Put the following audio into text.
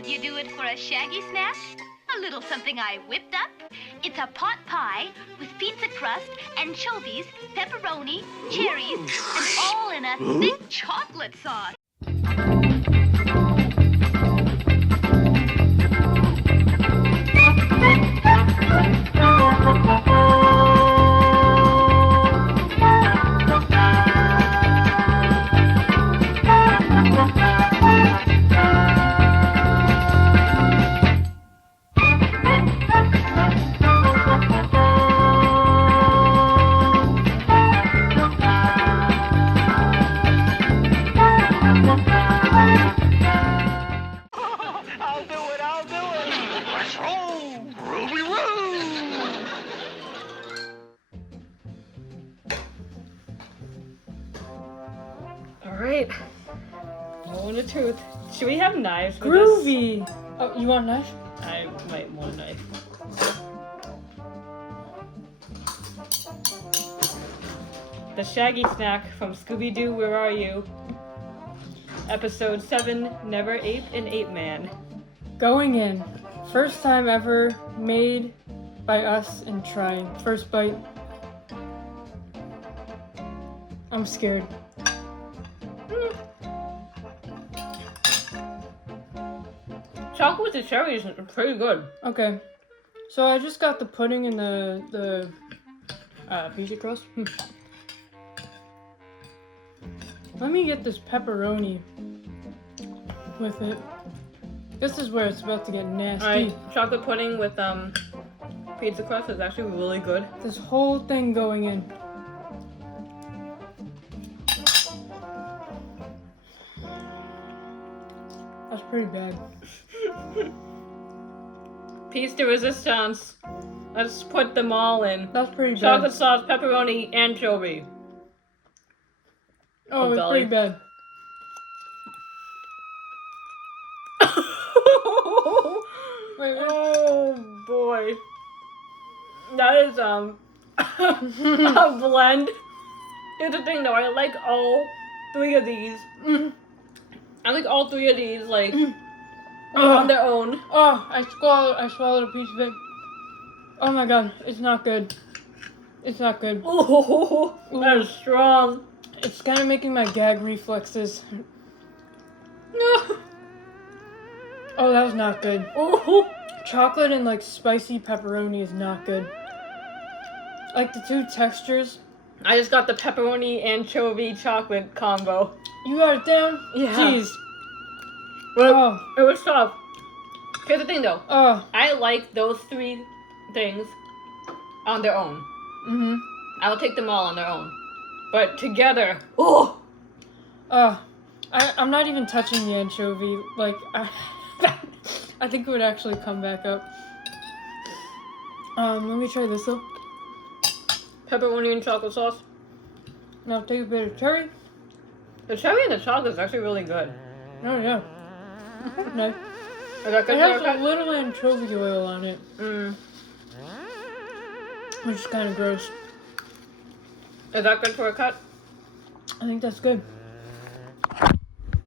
Could you do it for a Shaggy Snack? A little something I whipped up. It's a pot pie with pizza crust, anchovies, pepperoni, cherries, and all in a thick chocolate sauce. I'll do it! Let's roll! Ruby Roo! Alright. Rolling a tooth. Should we have knives for Groovy! this? Oh, you want a knife? I might want a knife. The Shaggy Snack from Scooby-Doo, Where Are You? Episode 7, Never Ape an Ape Man. Going in. First time ever made by us and trying. First bite. I'm scared. Chocolate with the cherries is pretty good. Okay. So I just got the pudding and the pizza crust. Let me get this pepperoni with it. This is where it's about to get nasty. Alright, chocolate pudding with pizza crust is actually really good. This whole thing going in. That's pretty bad. Piece de resistance. Let's put them all in. That's pretty bad. Chocolate sauce, pepperoni, anchovy. Oh, it's belly. pretty bad. Wait, wait. Oh boy. That is a blend. Here's the thing though, I like all three of these. I like all three of these like on their own. Oh, I swallowed a piece of it. Oh my god, it's not good. It's not good. Oh, that is strong. It's kind of making my gag reflexes. Oh, that was not good. Oh, Chocolate and like spicy pepperoni is not good. Like the two textures. I just got the pepperoni anchovy chocolate combo. You got it down? Yeah. Jeez. Well, it was tough. Here's the thing though. Oh. I like those three things on their own. Mm-hmm. I will take them all on their own. But together, oh! I'm not even touching the anchovy. Like, I think it would actually come back up. Let me try this though. Pepperoni and chocolate sauce. Now take a bit of cherry. The cherry and the chocolate is actually really good. Oh yeah. Nice. Is that good It for has a a cut? little anchovy oil on it, which is kind of gross. Is that good for a cut? I think that's good.